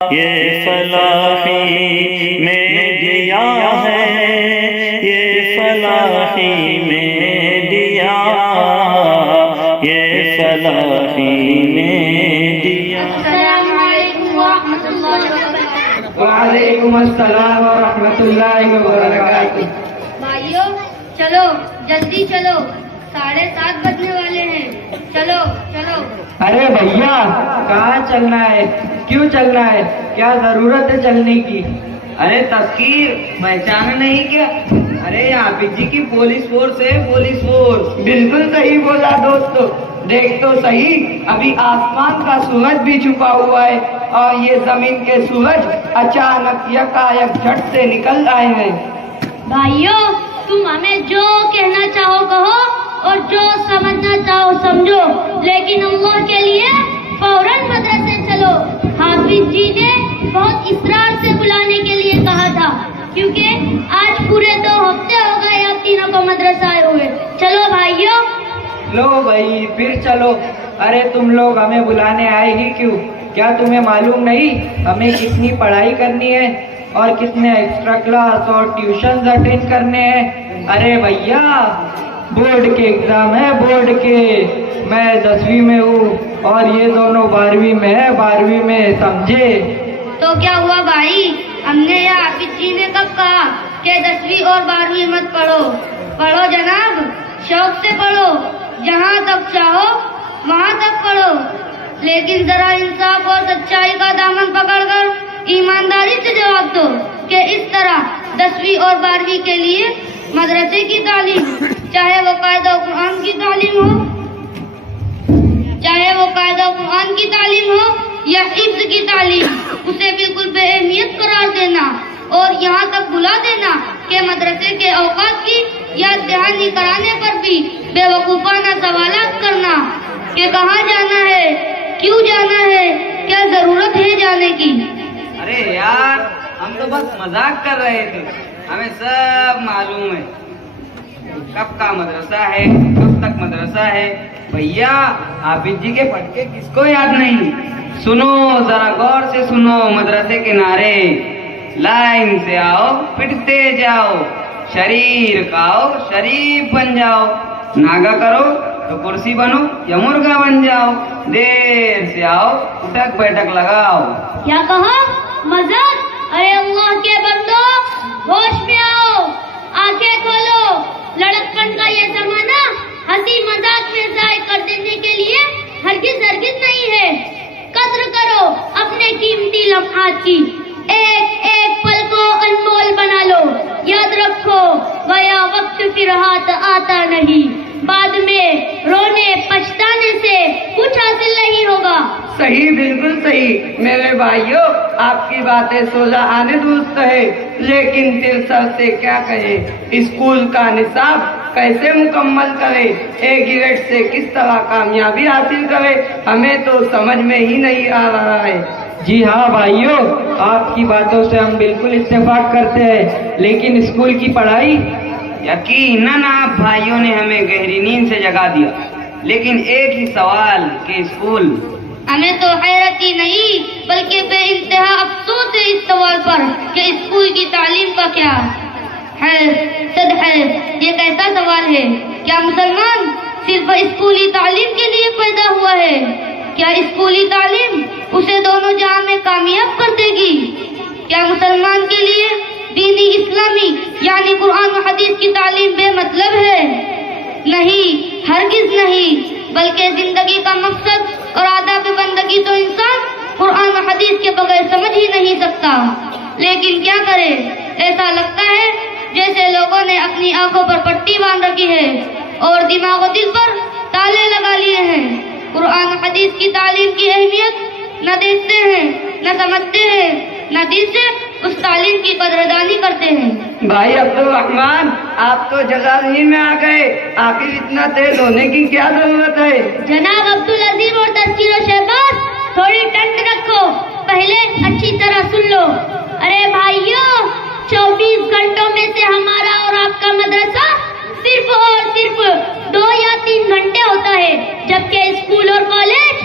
یہ فلاحی میں دیا ہے، یہ فلاحی میں دیا، یہ فلاحی میں دیا۔ السلام علیکم ورحمۃ اللہ وبرکاتہ۔ وعلیکم السلام ورحمۃ اللہ وبرکاتہ۔ بھائیو چلو جلدی چلو، 7:30 بجنے والے ہیں، چلو چلو۔ ارے بھیا کہاں چلنا ہے؟ کیوں چلنا ہے؟ کیا ضرورت ہے چلنے کی؟ ارے تذکیر پہچانا نہیں کیا؟ ارے حافظ جی کی پولیس فورس ہے، پولیس فورس۔ بالکل صحیح بولا دوستو، دیکھ تو صحیح، ابھی آسمان کا سورج بھی چھپا ہوا ہے اور یہ زمین کے سورج اچانک یکایک جھٹ سے نکل آئے ہیں۔ بھائیو تم ہمیں جو کہنا چاہو کہو اور جو سمجھنا چاہو سمجھو، لیکن اللہ کے لیے فوراً مدرسے چلو۔ حافظ جی نے بہت اصرار سے بلانے کے لیے کہا تھا، کیونکہ آج پورے 2 ہفتے ہو گئے آپ تینوں کو مدرسہ آئے ہوئے۔ چلو بھائیو۔ لو بھائی پھر چلو۔ ارے تم لوگ ہمیں بلانے آئے ہی کیوں؟ کیا تمہیں معلوم نہیں ہمیں کتنی پڑھائی کرنی ہے اور کتنے ایکسٹرا کلاس اور ٹیوشنز اٹینڈ کرنے ہیں؟ ارے بھیا بورڈ کے ایگزام ہے، بورڈ کے۔ میں 10ویں میں ہوں اور یہ دونوں 12ویں میں ہے، 12ویں میں، سمجھے؟ تو کیا ہوا بھائی؟ ہم نے یا حافظ جی نے کب کہا کہ 10ویں اور 12ویں مت پڑھو؟ پڑھو جناب، شوق سے پڑھو، جہاں تک چاہو وہاں تک پڑھو، لیکن ذرا انصاف اور سچائی کا دامن پکڑ کر ایمانداری سے جواب دو کہ اس طرح 10ویں اور 12ویں کے لیے مدرسے کی تعلیم، چاہے وہ قاعدہ قرآن کی تعلیم ہو، چاہے وہ قاعدہ قرآن کی تعلیم ہو یا حفظ کی تعلیم، اسے بالکل بے اہمیت قرار دینا اور یہاں تک بلا دینا کہ مدرسے کے اوقات کی یاد دہانی کرانے پر بھی بے وقوفانہ سوالات کرنا کہ کہاں جانا ہے، کیوں جانا ہے، کیا ضرورت ہے جانے کی۔ ارے یار ہم تو بس مذاق کر رہے تھے، ہمیں سب معلوم ہے کب کا مدرسہ ہے، کب تک مدرسہ ہے۔ بھیا حافظ جی کے پٹکے کس کو یاد نہیں؟ سنو ذرا غور سے سنو مدرسے کے نعرے: لائن سے آؤ پٹتے جاؤ، شریر کھاؤ شریف بن جاؤ، ناگا کرو تو کرسی بنو یا مرغا بن جاؤ، دیر سے آؤ اٹھک بیٹھک لگاؤ۔ کیا کہا؟ مذاق؟ ارے اللہ کے بندو ہوش میں آؤ، آنکھیں کھولو۔ لڑکپن کا یہ زمانہ ہنسی مذاق میں ضائع کر دینے کے لیے ہرگز ہرگز نہیں ہے۔ قدر کرو اپنے قیمتی لمحات کی، ایک ایک پل کو انمول بنا لو۔ یاد رکھو گیا وقت پھر ہاتھ آتا نہیں، بعد میں رونے پچھتانے سے کچھ حاصل نہیں ہوگا۔ صحیح، بالکل صحیح میرے بھائیوں، آپ کی باتیں سوزہ آنے درست ہے، لیکن دل سر سے کیا کہے؟ اسکول کا نصاب کیسے مکمل کرے؟ ایک گریڈ سے کس طرح کامیابی حاصل کرے؟ ہمیں تو سمجھ میں ہی نہیں آ رہا ہے۔ جی ہاں بھائیوں، آپ کی باتوں سے ہم بالکل اتفاق کرتے ہیں، لیکن اسکول کی پڑھائی؟ یقیناً آپ بھائیوں نے ہمیں گہری نیند سے جگا دیا، لیکن ایک ہی سوال کہ اسکول؟ ہمیں تو حیرت ہی نہیں بلکہ بے انتہا افسوس ہے اس سوال پر کہ اسکول کی تعلیم کا کیا ہے۔ صد ہے، یہ کیسا سوال ہے؟ کیا مسلمان صرف اسکولی تعلیم کے لیے پیدا ہوا ہے؟ کیا اسکولی تعلیم اسے دونوں جہاں میں کامیاب کر دے گی؟ کیا مسلمان کے لیے دینی اسلامی یعنی قرآن و حدیث کی تعلیم بے مطلب ہے؟ نہیں، ہرگز نہیں، بلکہ زندگی کا مقصد اور آداب بندگی تو انسان قرآن و حدیث کے بغیر سمجھ ہی نہیں سکتا۔ لیکن کیا کرے، ایسا لگتا ہے جیسے لوگوں نے اپنی آنکھوں پر پٹی باندھ رکھی ہے اور دماغ و دل پر تالے لگا لیے ہیں۔ قرآن و حدیث کی تعلیم کی اہمیت نہ دیکھتے ہیں، نہ سمجھتے ہیں، نہ دل سے اس تعلیم کی قدردانی کرتے ہیں۔ بھائی عبدالرحمن، آپ تو جلال ہی میں آ گئے، آخر اتنا تیز ہونے کی کیا ضرورت ہے؟ جناب عبدالعظیم اور تذکیر و شہباز، تھوڑی ٹنڈ رکھو، پہلے اچھی طرح سن لو۔ ارے بھائیوں، 24 گھنٹوں میں سے ہمارا اور آپ کا مدرسہ صرف اور صرف 2 یا 3 گھنٹے ہوتا ہے، جبکہ اسکول اور کالج